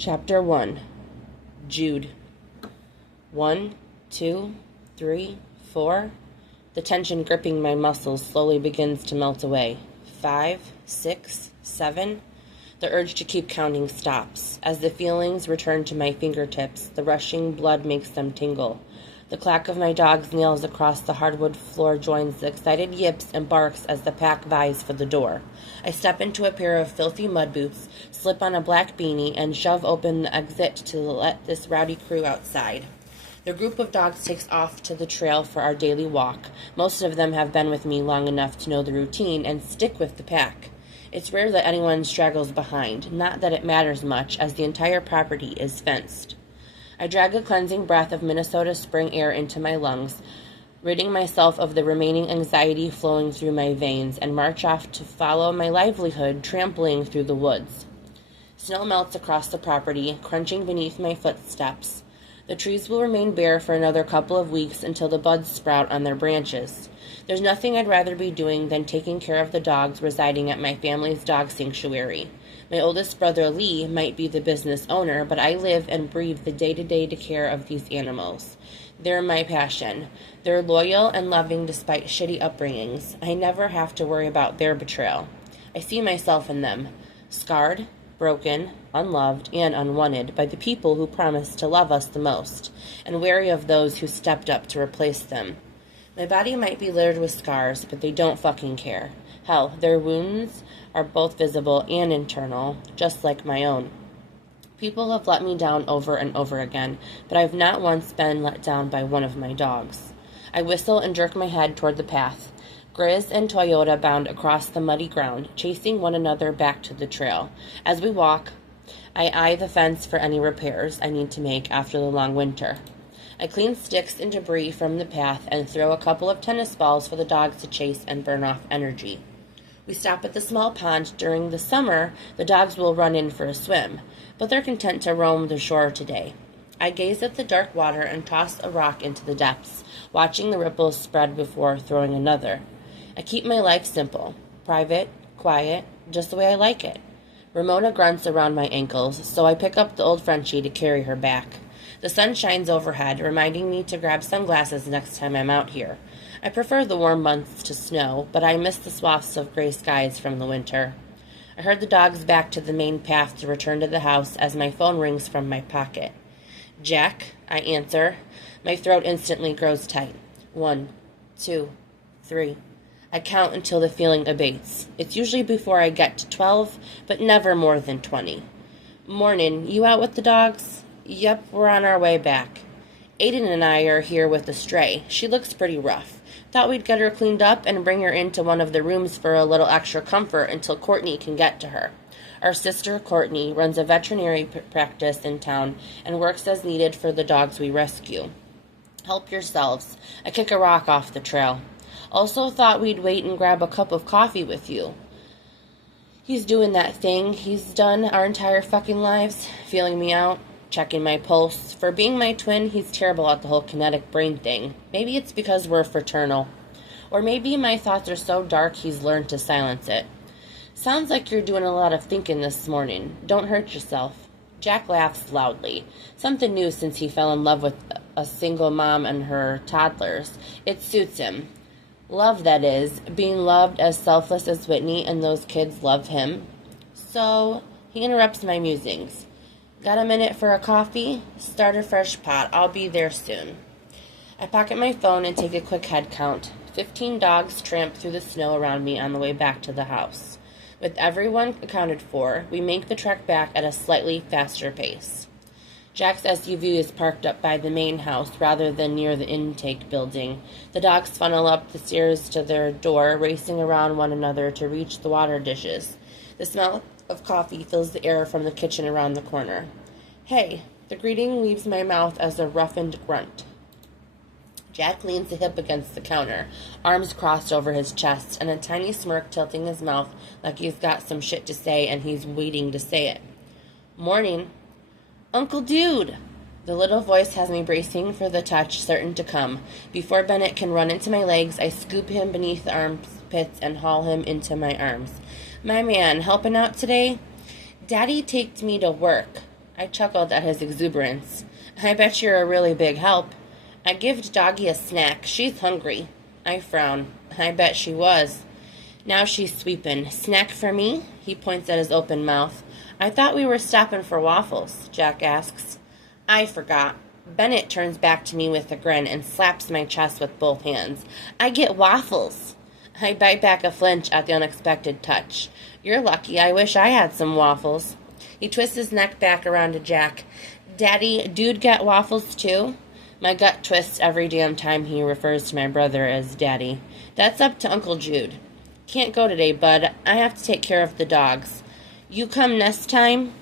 Chapter 1. Jude. 1, 2, 3, 4. The tension gripping my muscles slowly begins to melt away. 5, 6, 7. The urge to keep counting stops. As the feelings return to my fingertips, the rushing blood makes them tingle. The clack of my dog's nails across the hardwood floor joins the excited yips and barks as the pack vies for the door. I step into a pair of filthy mud boots, slip on a black beanie, and shove open the exit to let this rowdy crew outside. The group of dogs takes off to the trail for our daily walk. Most of them have been with me long enough to know the routine and stick with the pack. It's rare that anyone straggles behind, not that it matters much, as the entire property is fenced. I drag a cleansing breath of Minnesota spring air into my lungs, ridding myself of the remaining anxiety flowing through my veins, and march off to follow my livelihood trampling through the woods. Snow melts across the property, crunching beneath my footsteps. The trees will remain bare for another couple of weeks until the buds sprout on their branches. There's nothing I'd rather be doing than taking care of the dogs residing at my family's dog sanctuary. My oldest brother, Lee, might be the business owner, but I live and breathe the day-to-day care of these animals. They're my passion. They're loyal and loving despite shitty upbringings. I never have to worry about their betrayal. I see myself in them, scarred, broken, unloved, and unwanted by the people who promised to love us the most, and wary of those who stepped up to replace them. My body might be littered with scars, but they don't fucking care. Hell, their wounds are both visible and internal, just like my own. People have let me down over and over again, but I've not once been let down by one of my dogs. I whistle and jerk my head toward the path. Grizz and Toyota bound across the muddy ground, chasing one another back to the trail. As we walk, I eye the fence for any repairs I need to make after the long winter. I clean sticks and debris from the path and throw a couple of tennis balls for the dogs to chase and burn off energy. We stop at the small pond. During the summer, the dogs will run in for a swim, but they're content to roam the shore today. I gaze at the dark water and toss a rock into the depths, watching the ripples spread before throwing another. I keep my life simple, private, quiet, just the way I like it. Ramona grunts around my ankles, so I pick up the old Frenchie to carry her back. The sun shines overhead, reminding me to grab sunglasses next time I'm out here. I prefer the warm months to snow, but I miss the swaths of gray skies from the winter. I herd the dogs back to the main path to return to the house as my phone rings from my pocket. Jack, I answer. My throat instantly grows tight. 1, 2, 3. I count until the feeling abates. It's usually before I get to 12, but never more than 20. Morning, you out with the dogs? Yep, we're on our way back. Aiden and I are here with the stray. She looks pretty rough. Thought we'd get her cleaned up and bring her into one of the rooms for a little extra comfort until Courtney can get to her. Our sister, Courtney, runs a veterinary practice in town and works as needed for the dogs we rescue. Help yourselves. I kick a rock off the trail. Also thought we'd wait and grab a cup of coffee with you. He's doing that thing he's done our entire fucking lives, feeling me out, checking my pulse. For being my twin, he's terrible at the whole kinetic brain thing. Maybe it's because we're fraternal. Or maybe my thoughts are so dark he's learned to silence it. Sounds like you're doing a lot of thinking this morning. Don't hurt yourself. Jack laughs loudly. Something new since he fell in love with a single mom and her toddlers. It suits him. Love, that is. Being loved as selfless as Whitney and those kids love him. So, he interrupts my musings. Got a minute for a coffee? Start a fresh pot. I'll be there soon. I pocket my phone and take a quick head count. 15 dogs tramp through the snow around me on the way back to the house. With everyone accounted for, we make the trek back at a slightly faster pace. Jack's SUV is parked up by the main house rather than near the intake building. The dogs funnel up the stairs to their door, racing around one another to reach the water dishes. The smell of coffee fills the air from the kitchen around the corner. Hey, the greeting leaves my mouth as a roughened grunt. Jack leans a hip against the counter, arms crossed over his chest, and a tiny smirk tilting his mouth like he's got some shit to say and he's waiting to say it. Morning. Uncle Dude! The little voice has me bracing for the touch certain to come. Before Bennett can run into my legs, I scoop him beneath the armpits and haul him into my arms. My man, helping out today? Daddy taked me to work. I chuckled at his exuberance. I bet you're a really big help. I gived Doggy a snack. She's hungry. I frown. I bet she was. Now she's sweepin'. Snack for me? He points at his open mouth. I thought we were stopping for waffles, Jack asks. I forgot. Bennett turns back to me with a grin and slaps my chest with both hands. I get waffles. I bite back a flinch at the unexpected touch. You're lucky. I wish I had some waffles. He twists his neck back around to Jack. Daddy, Dude get waffles too? My gut twists every damn time he refers to my brother as Daddy. That's up to Uncle Jude. Can't go today, bud. I have to take care of the dogs. You come next time?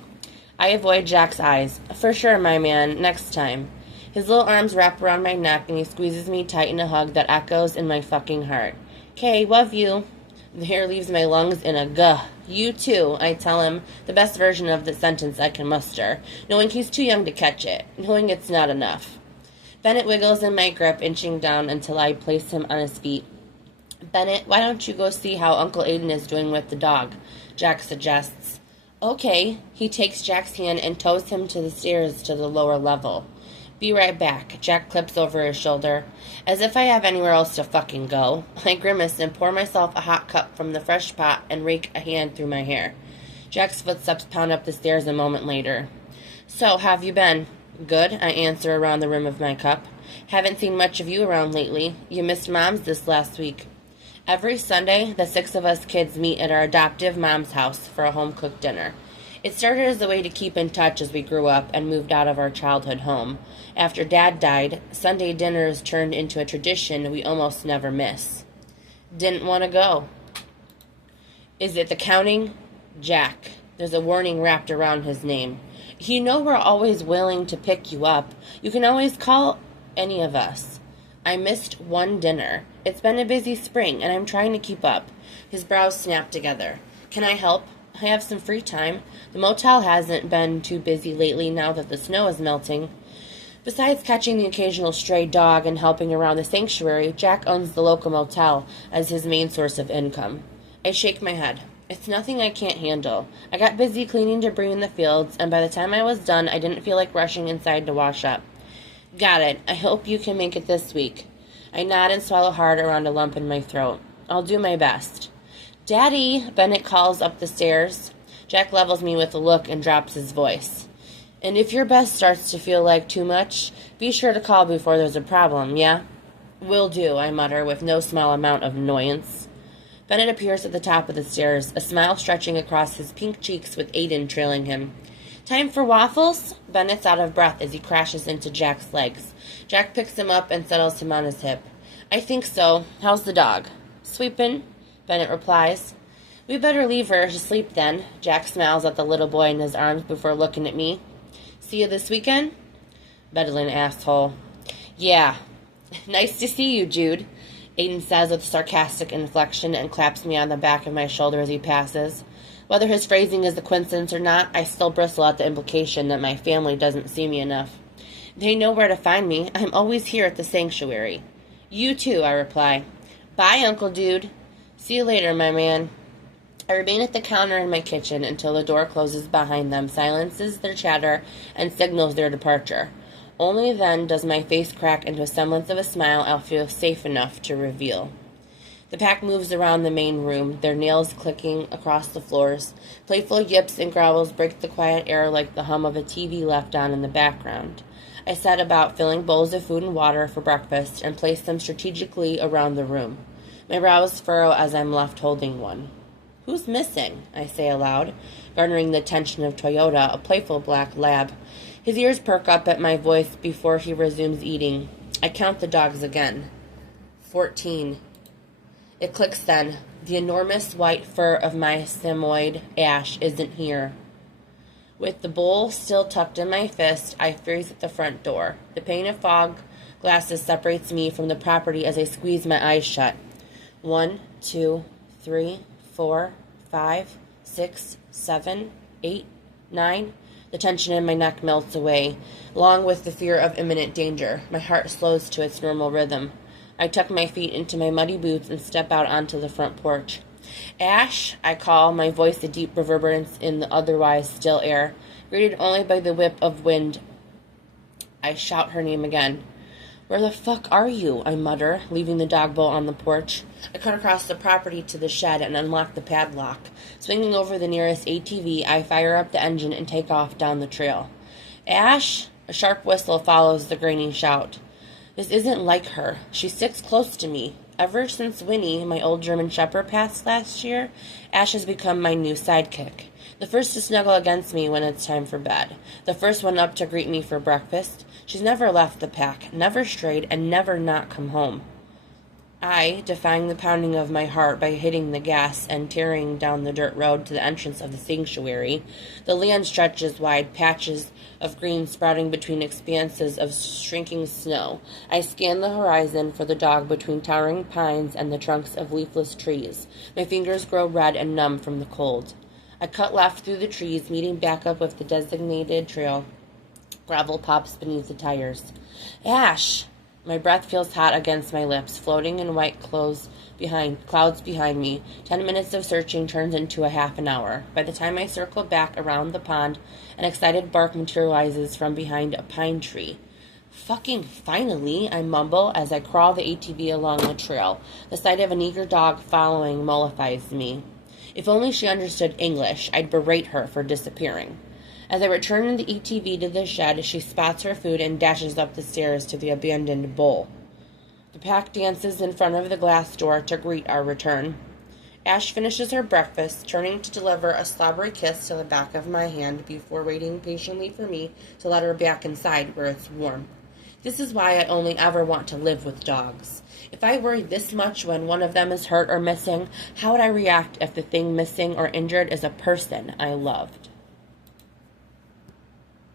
I avoid Jack's eyes. For sure, my man. Next time. His little arms wrap around my neck and he squeezes me tight in a hug that echoes in my fucking heart. "'Kay, love you." The air leaves my lungs in a guh. You too, I tell him, the best version of the sentence I can muster, knowing he's too young to catch it, knowing it's not enough. Bennett wiggles in my grip, inching down until I place him on his feet. Bennett, why don't you go see how Uncle Aiden is doing with the dog? Jack suggests. Okay. He takes Jack's hand and tows him to the stairs to the lower level. Be right back. Jack clips over his shoulder. As if I have anywhere else to fucking go. I grimace and pour myself a hot cup from the fresh pot and rake a hand through my hair. Jack's footsteps pound up the stairs a moment later. So, have you been? Good, I answer around the rim of my cup. Haven't seen much of you around lately. You missed Mom's this last week. Every Sunday, the 6 of us kids meet at our adoptive mom's house for a home-cooked dinner. It started as a way to keep in touch as we grew up and moved out of our childhood home. After Dad died, Sunday dinners turned into a tradition we almost never miss. Didn't want to go. Is it the counting? Jack. There's a warning wrapped around his name. You know we're always willing to pick you up. You can always call any of us. I missed one dinner. It's been a busy spring, and I'm trying to keep up. His brows snap together. Can I help? I have some free time. The motel hasn't been too busy lately now that the snow is melting. Besides catching the occasional stray dog and helping around the sanctuary, Jack owns the local motel as his main source of income. I shake my head. It's nothing I can't handle. I got busy cleaning debris in the fields, and by the time I was done, I didn't feel like rushing inside to wash up. Got it. I hope you can make it this week. I nod and swallow hard around a lump in my throat. I'll do my best. Daddy, Bennett calls up the stairs. Jack levels me with a look and drops his voice. And if your best starts to feel like too much, be sure to call before there's a problem, yeah? Will do, I mutter with no small amount of annoyance. Bennett appears at the top of the stairs, a smile stretching across his pink cheeks with Aiden trailing him. Time for waffles? Bennett's out of breath as he crashes into Jack's legs. Jack picks him up and settles him on his hip. I think so. How's the dog? Sweepin', Bennett replies. We better leave her to sleep then. Jack smiles at the little boy in his arms before looking at me. See you this weekend? Bedouin asshole. Yeah. Nice to see you, Jude, Aiden says with sarcastic inflection and claps me on the back of my shoulder as he passes. Whether his phrasing is a coincidence or not, I still bristle at the implication that my family doesn't see me enough. They know where to find me. I'm always here at the sanctuary. You too, I reply. Bye, Uncle Dude. See you later, my man. I remain at the counter in my kitchen until the door closes behind them, silences their chatter, and signals their departure. Only then does my face crack into a semblance of a smile I'll feel safe enough to reveal. The pack moves around the main room, their nails clicking across the floors. Playful yips and growls break the quiet air like the hum of a TV left on in the background. I set about filling bowls of food and water for breakfast and place them strategically around the room. My brows furrow as I'm left holding one. Who's missing? I say aloud, garnering the attention of Toyota, a playful black lab. His ears perk up at my voice before he resumes eating. I count the dogs again. 14. It clicks then. The enormous white fur of my Samoyed Ash isn't here. With the bowl still tucked in my fist, I freeze at the front door. The pane of fog glasses separates me from the property as I squeeze my eyes shut. 1, 2, 3, 4, 5, 6, 7, 8, 9. The tension in my neck melts away, along with the fear of imminent danger. My heart slows to its normal rhythm. I tuck my feet into my muddy boots and step out onto the front porch. Ash, I call, my voice a deep reverberance in the otherwise still air. Greeted only by the whip of wind, I shout her name again. "Where the fuck are you?" I mutter, leaving the dog bowl on the porch. I cut across the property to the shed and unlock the padlock. Swinging over the nearest ATV, I fire up the engine and take off down the trail. "Ash!" A sharp whistle follows the grainy shout. This isn't like her. She sticks close to me. Ever since Winnie, my old German Shepherd, passed last year, Ash has become my new sidekick. The first to snuggle against me when it's time for bed. The first one up to greet me for breakfast. She's never left the pack, never strayed, and never not come home. I, defying the pounding of my heart by hitting the gas and tearing down the dirt road to the entrance of the sanctuary, the land stretches wide, patches of green sprouting between expanses of shrinking snow. I scan the horizon for the dog between towering pines and the trunks of leafless trees. My fingers grow red and numb from the cold. I cut left through the trees, meeting back up with the designated trail. Gravel pops beneath the tires. "Ash!" My breath feels hot against my lips, floating in white clouds behind me. 10 minutes of searching turns into a half an hour. By the time I circle back around the pond, an excited bark materializes from behind a pine tree. "Fucking finally," I mumble as I crawl the ATV along the trail. The sight of an eager dog following mollifies me. If only she understood English, I'd berate her for disappearing. As I return the ATV to the shed, she spots her food and dashes up the stairs to the abandoned bowl. The pack dances in front of the glass door to greet our return. Ash finishes her breakfast, turning to deliver a slobbery kiss to the back of my hand before waiting patiently for me to let her back inside where it's warm. This is why I only ever want to live with dogs. If I worry this much when one of them is hurt or missing, how would I react if the thing missing or injured is a person I loved?